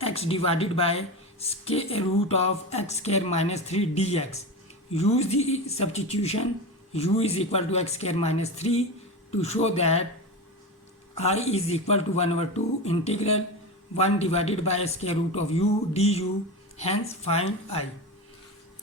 x divided by square root of x square minus 3 dx. Use the substitution u is equal to x square minus 3 to show that I is equal to 1 over 2 integral 1 divided by square root of u du. Hence find I.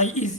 I is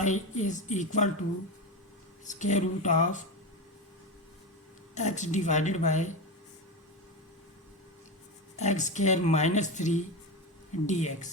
I is equal to square root of x divided by x square minus 3 dx.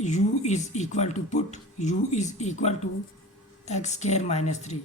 u is equal to put u is equal to x square minus 3.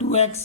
2x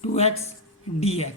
2x dx.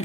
x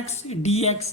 x dx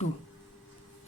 2.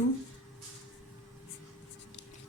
2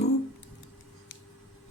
2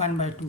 1/2.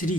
3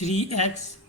3x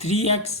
3x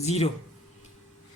0.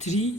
3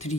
3.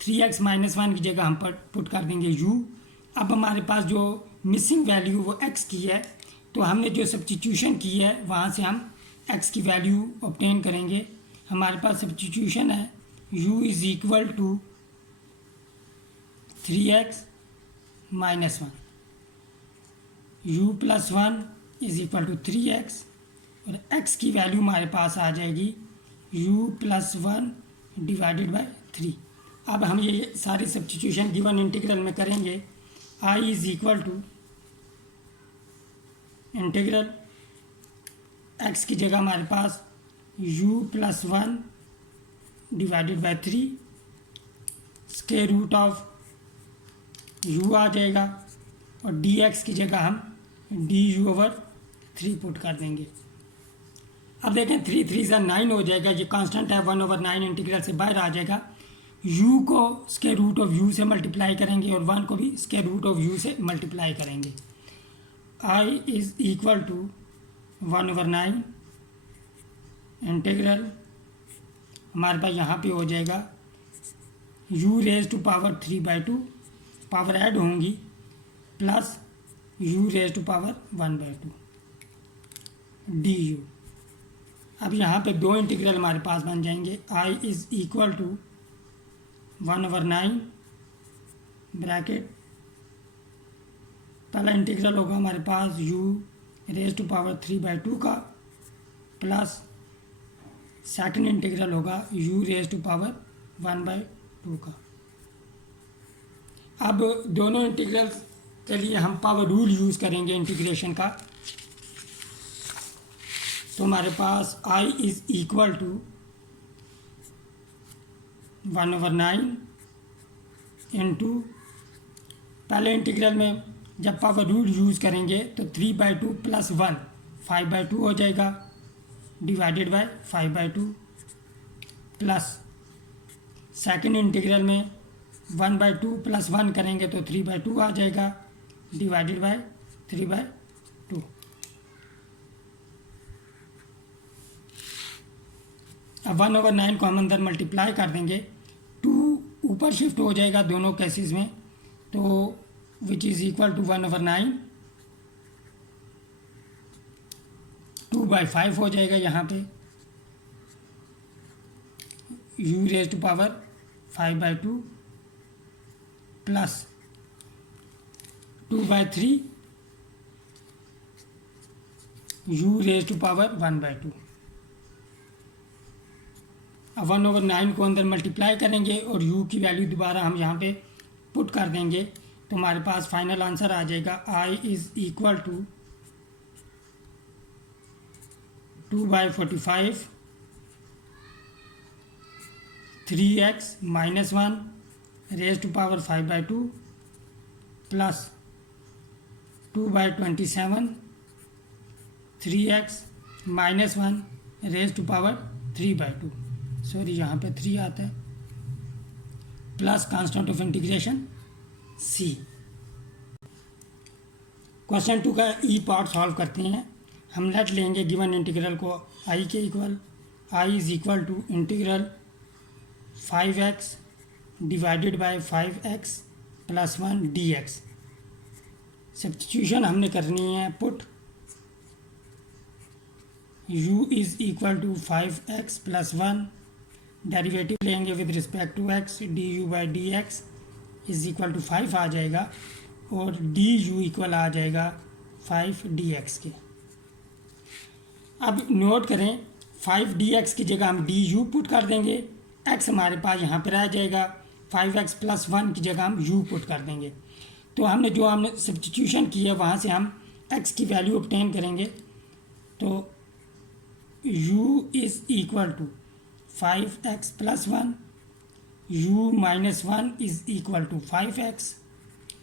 3x minus one की जगह हम put कर देंगे u। अब हमारे पास जो missing value वो x की है, तो हमने जो सब्स्टिट्यूशन की है वहाँ से हम x की वैल्यू ऑब्टेन करेंगे। हमारे पास सब्स्टिट्यूशन है u is equal to 3x minus one, u plus one is equal to 3x, और x की वैल्यू हमारे पास आ जाएगी u plus one divided by 3। अब हम ये सारी सब्स्टिट्यूशन गिवन इंटीग्रल में करेंगे। I is equal to integral x की जगह हमारे पास u plus one divided by 3 square root of u आ जाएगा, और dx की जगह हम du ओवर 3 पुट कर देंगे। अब देखें 3 3 से 9 हो जाएगा, ये कांस्टेंट है 1/9 इंटीग्रल से बाहर आ जाएगा। u को स्क्वायर रूट ऑफ u से मल्टीप्लाई करेंगे और 1 को भी स्क्वायर रूट ऑफ u से मल्टीप्लाई करेंगे। I is equal to 1/9 integral हमारे पास यहाँ पे हो जाएगा u raise to power 3/2, power add होंगी, plus u raise to power 1/2 du। अब यहाँ पे दो इंटीग्रल हमारे पास बन जाएंगे। I is equal to 1/9 bracket, पहला इंटीग्रल होगा हमारे पास u रेज टू पावर 3/2 का, प्लस सेकंड इंटीग्रल होगा u रेज टू पावर 1/2 का। अब दोनों इंटीग्रल के लिए हम पावर रूल यूज़ करेंगे इंटीग्रेशन का, तो हमारे पास I is equal to 1/9 into, पहले इंटीग्रल में जब पावर रूल यूज़ करेंगे तो 3/2 प्लस 1 5/2 हो जाएगा, divided by 5/2, plus second integral में 1/2 प्लस 1 करेंगे तो 3/2 आ जाएगा, डिवाइडेड बाय 3/2। अब 1/9 को हम अंदर मल्टीप्लाई कर देंगे, 2 ऊपर शिफ्ट हो जाएगा दोनों केसेस में, तो विच इज़ इक्वल टू 1/9 2/5 हो जाएगा यहाँ पे, u raise to power 5/2 plus 2/3 u raise to power 1/2। अब 1/9 को अंदर मल्टीप्लाई करेंगे और u की वैल्यू दोबारा हम यहाँ पे पुट कर देंगे, तो हमारे पास फाइनल आंसर आ जाएगा I is equal to 2/45 3x minus 1 raise to power 5/2 plus 2/27 3x minus 1 raise to power 3/2, sorry यहाँ पे 3 आता है, plus constant of integration c। Question 2 का ई पार्ट सॉल्व करते हैं। हम लेट लेंगे गिवन इंटीग्रल को i के equal, I is equal to integral 5x divided by 5x plus 1 dx। Substitution हमने करनी है put u is equal to 5x plus 1, derivative लेंगे with respect to x, du by dx is equal to 5 आ जाएगा, और du equal आ जाएगा 5 dx के। अब नोट करें 5 dx की जगह हम du पुट कर देंगे, x हमारे पास यहाँ पर आ जाएगा, 5x प्लस 1 की जगह हम u पुट कर देंगे। तो हमने सब्स्टिट्यूशन की है वहाँ से हम x की वैल्यू ऑब्टेन करेंगे, तो u is equal to 5x plus 1, u minus 1 is equal to 5x,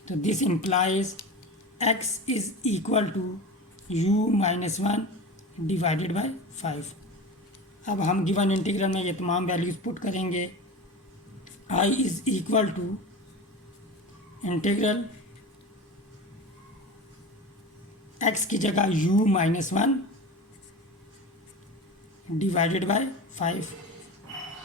तो this implies x is equal to u minus 1 divided by 5। अब हम गिवन इंटीग्रल में ये तमाम वैल्यूज़ पुट करेंगे। I is equal to integral x की जगह u minus 1 divided by 5,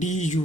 du.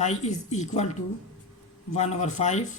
I is equal to 1/5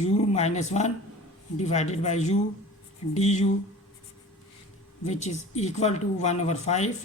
u minus 1 divided by u du which is equal to 1/5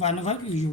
1/u.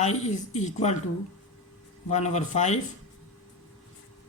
I is equal to 1/5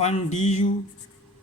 1 du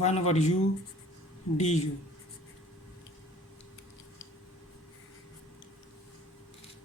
1/u du.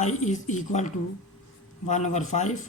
I is equal to 1/5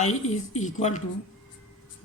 I is equal to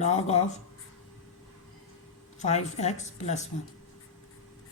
log of 5x+1.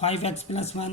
5x+1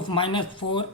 of -4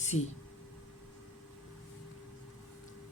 c.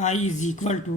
I is equal to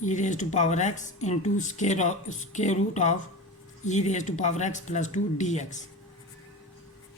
e raised to power x into square root of e raised to power x plus 2 dx.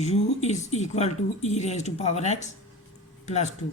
u is equal to e raised to power x plus 2.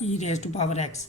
e raised to power x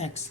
x.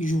u.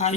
I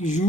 u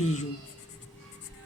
du.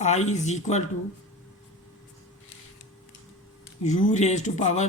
I is equal to u raised to power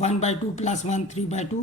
1/2 plus 1 3/2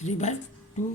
3/2.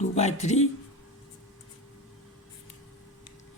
2/3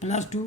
plus 2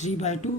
3/2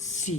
c.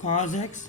cos x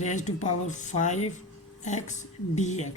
raised to power 5x dx.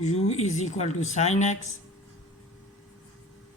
u is equal to sin x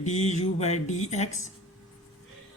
du by dx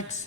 x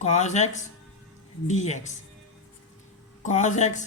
cos x dx. cos x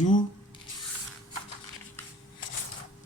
u.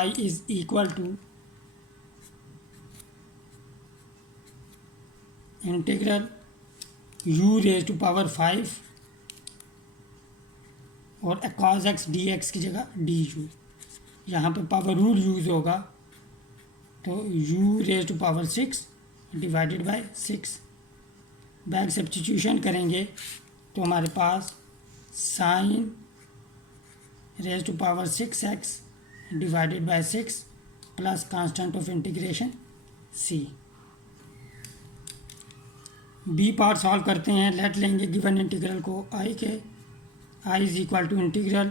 I is equal to integral u raise to power 5 और cos x dx की जगह du। यहाँ पे power rule use होगा तो u raise to power 6 divided by 6। Back substitution करेंगे तो हमारे पास sine raise to power 6x divided by 6 plus constant of integration c। B part solve करते हैं। लेट लेंगे गिवन इंटीग्रल को आई के, I is equal to integral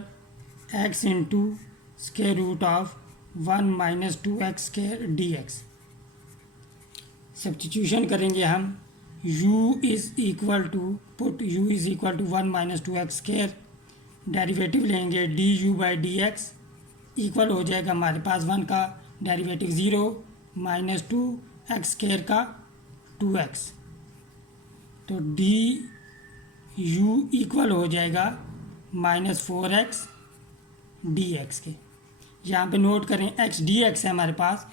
x into square root of 1 minus 2x square d x. Substitution करेंगे हम, u is equal to put u is equal to 1 minus 2x square, derivative लेंगे D u by d x equal हो जाएगा हमारे पास 1 का derivative 0 minus 2x square का 2x, तो d you equal हो जाएगा माइनस 4x डी एक्स के। यहाँ पे नोट करें x डी एक्स है हमारे पास,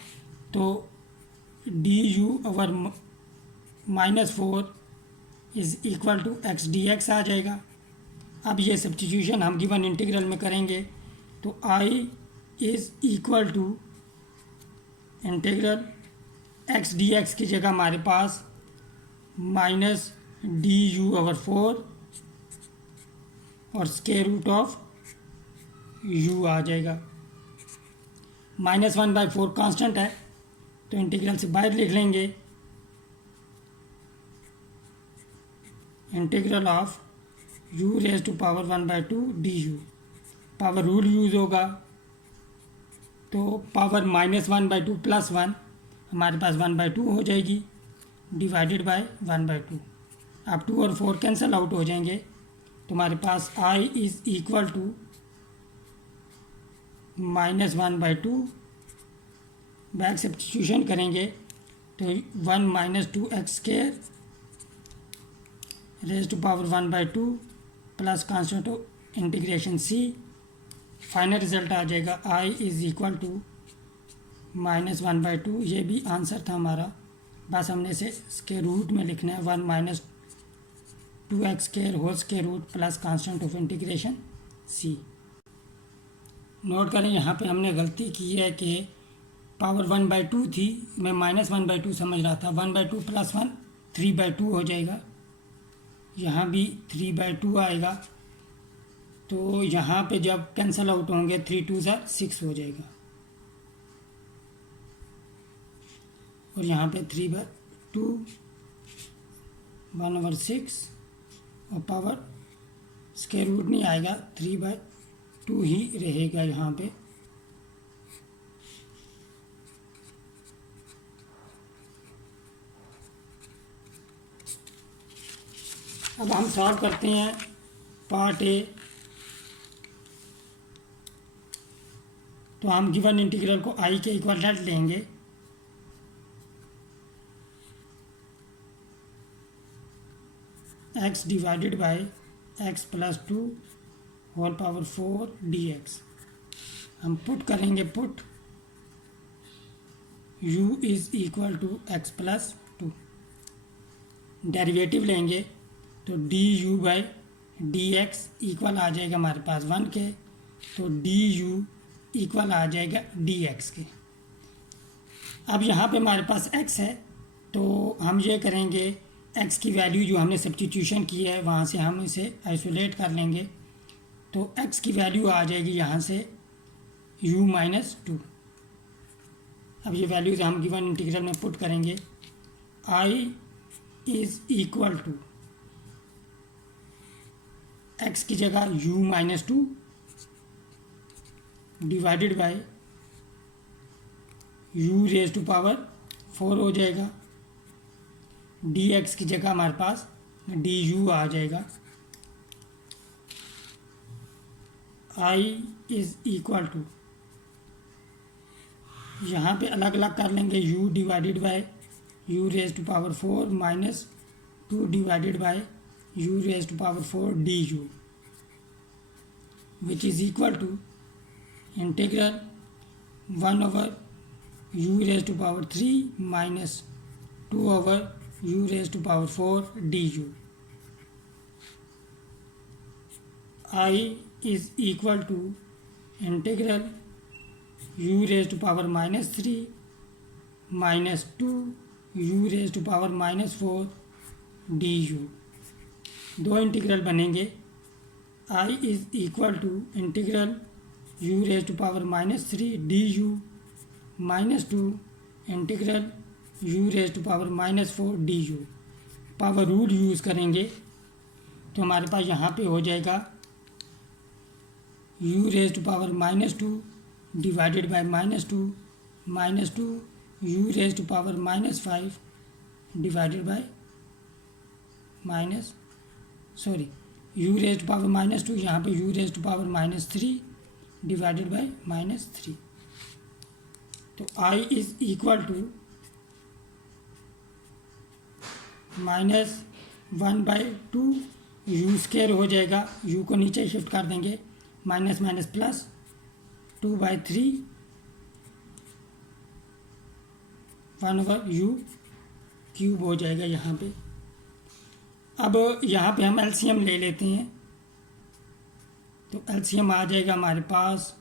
तो d u over -4 is equal to x d x आ जाएगा। अब ये सब्स्टिट्यूशन हम गिवन इंटीग्रल में करेंगे तो I is equal to integral x d x की जगह हमारे पास माइनस डी यू ओवर 4 और स्क्वायर रूट ऑफ u आ जाएगा। -1/4 कांस्टेंट है तो इंटीग्रल से बाहर लिख लेंगे, integral of u raise to power 1/2 du। Power rule use होगा तो पावर -1/2 प्लस 1 हमारे पास 1/2 हो जाएगी डिवाइडेड बाय 1/2। अब 2 और 4 कैंसिल आउट हो जाएंगे तो हमारे पास i is equal to -1/2। Back substitution करेंगे तो 1 minus 2x square raise to power 1/2 plus constant of integration c। Final result आ जाएगा i इज़ इक्वल टू -1/2। ये भी आंसर था हमारा, बस हमने इसे स्क्वायर रूट में लिखना है 1 minus 2x square whole square root plus constant of integration c। Note करें यहाँ पे हमने गलती की है कि पावर 1/2 थी, मैं -1/2 समझ रहा था। 1/2 प्लस 1 3/2 हो जाएगा, यहाँ भी 3/2 आएगा, तो यहाँ पे जब कैंसिल आउट होंगे 3 2 6 हो जाएगा और यहाँ पे 3/2 1/6 और पावर स्क्वायर रूट नहीं आएगा, 3/2 ही रहेगा यहाँ पे। अब हम सॉल्व करते हैं पार्ट ए। तो हम गिवन इंटीग्रल को आई के इक्वल लेंगे, x divided by x plus 2 whole power 4 dx। हम पुट करेंगे, put u is equal to x plus 2। Derivative लेंगे तो d u by d x equal आ जाएगा हमारे पास 1 के, तो डी यू इक्वल आ जाएगा डी एक्स के। अब यहाँ पे हमारे पास x है तो हम ये करेंगे, x की वैल्यू जो हमने सब्स्टिट्यूशन की है वहाँ से हम इसे आइसोलेट कर लेंगे, तो x की वैल्यू आ जाएगी यहाँ से u-2। अब ये वैल्यूज़ हम गिवन इंटीग्रल में पुट करेंगे, i is equal to x की जगह u-2 divided by u raise to power 4 हो जाएगा, dx की जगह हमारे पास du आ जाएगा। i इज़ इक्वल टू, यहाँ पे अलग अलग कर लेंगे, u divided by u raise to power 4 minus 2 divided by u raise to power 4 du, which is equal to integral 1 over u raise to power 3 minus 2 over u raised to power 4 du. I is equal to integral u raised to power minus 3 minus 2 u raised to power minus 4 du. दो integral बनेंगे. I is equal to integral u raised to power minus 3 du minus 2 integral u raised to power minus 4 du. Power rule use करेंगे तो हमारे पास यहाँ पे हो जाएगा u raised to power minus 2 divided by minus 2 u raised to power minus 5 divided by u raised to power minus 2, यहाँ पे u raised to power minus 3 divided by minus 3. तो I is equal to -1/2 u square हो जाएगा. u को नीचे shift कर देंगे. Minus minus plus 2/3 1/u cube हो जाएगा यहाँ पे. अब यहाँ पे हम एलसीएम ले लेते हैं. तो एलसीएम आ जाएगा हमारे पास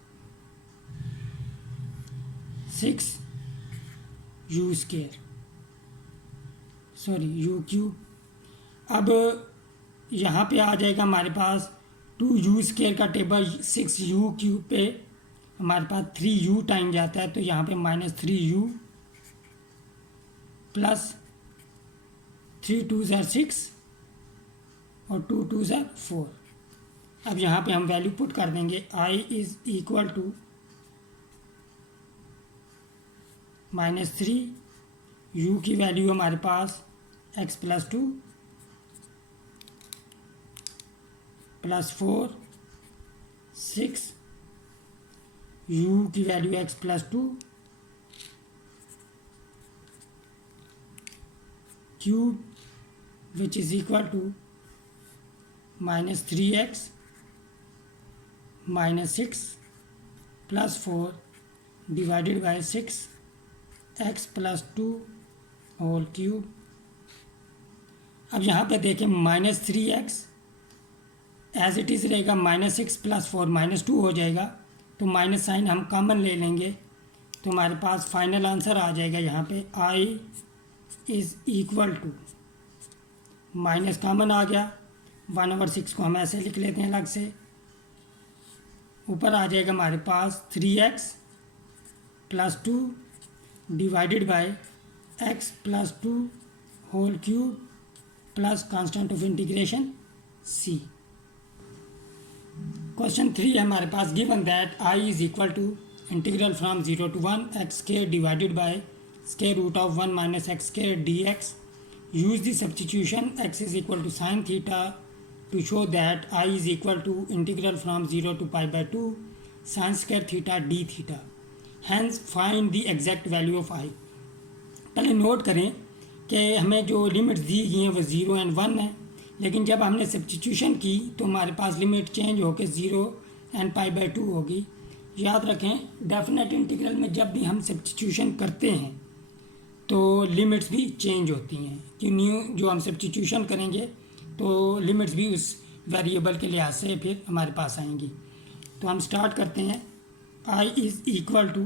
6u स्क्वायर u क्यूब. अब यहाँ पे आ जाएगा हमारे पास 2u स्क्वायर का टेबल 6u क्यूब पे हमारे पास 3u टाइम जाता है. तो यहाँ पे -3u प्लस 3 2s are 6 और 2 2s are 4. अब यहाँ पे हम वैल्यू पुट कर देंगे. I is equal to -3 u की वैल्यू हमारे पास x + 2 + 4 6 u की value x + 2 cube which is equal to -3x -6 + 4 divided by 6 x + 2 whole cube. अब यहाँ पे देखें -3x एज इट इज़ रहेगा. -6 + 4 -2 हो जाएगा. तो माइनस साइन हम कॉमन ले लेंगे तो हमारे पास फाइनल आंसर आ जाएगा. यहाँ पे I is equal to minus common आ गया. 1/6 को हम ऐसे लिख लेते हैं अलग से. ऊपर आ जाएगा हमारे पास 3x + 2 divided by x + 2 whole cube plus constant of integration c. Question 3 है हमारे पास. Given that I is equal to integral from 0 to 1 x² divided by square root of 1 - x² dx. Use the substitution x is equal to sin theta to show that I is equal to integral from 0 to π/2 sin square theta d theta. Hence find the exact value of I. पहले note करें कि हमें जो limits दी गई हैं वो 0 और 1 है. लेकिन जब हमने सब्स्टिट्यूशन की तो हमारे पास लिमिट चेंज होकर 0 और π/2 होगी. याद रखें डेफिनेट इंटीग्रल में जब भी हम सब्स्टिट्यूशन करते हैं तो लिमिट्स भी चेंज होती हैं. कि न्यू जो हम सब्स्टिट्यूशन करेंगे तो लिमिट्स भी उस वेरिएबल के लिहाज से फिर हमारे पास आएंगी. तो हम स्टार्ट करते हैं. I is equal to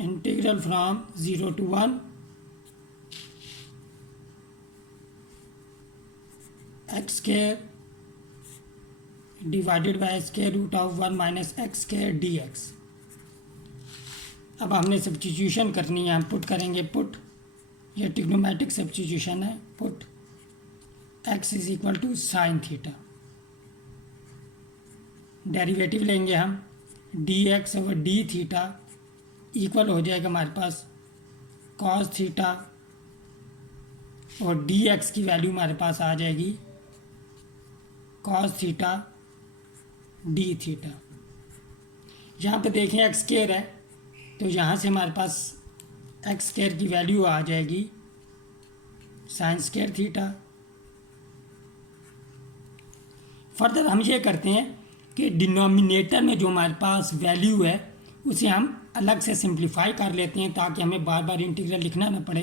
integral from 0 to 1 x² divided by square root of 1 - x² dx. अब हमने सब्स्टिट्यूशन करनी है. हम पुट करेंगे. पुट ये ट्रिग्नोमेट्रिक सब्स्टिट्यूशन है. Put x is equal to sine theta. Derivative लेंगे हम. dx over d theta equal हो जाएगा हमारे पास cos थीटा और dx की वैल्यू हमारे पास आ जाएगी cos थीटा d थीटा. यहाँ पे देखें x² है तो यहाँ से हमारे पास x² की वैल्यू आ जाएगी sin² थीटा. फर्दर हम ये करते हैं कि डिनोमिनेटर में जो हमारे पास वैल्यू है उसे हम अलग से सिंप्लीफाई कर लेते हैं ताकि हमें बार बार इंटीग्रल लिखना ना पड़े.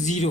0،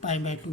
π/2.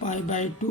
π/2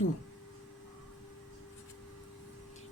2.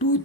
2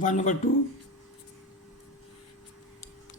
1/2،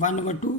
1/2،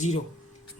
0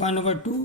1/2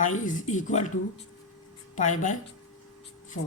I = π/4.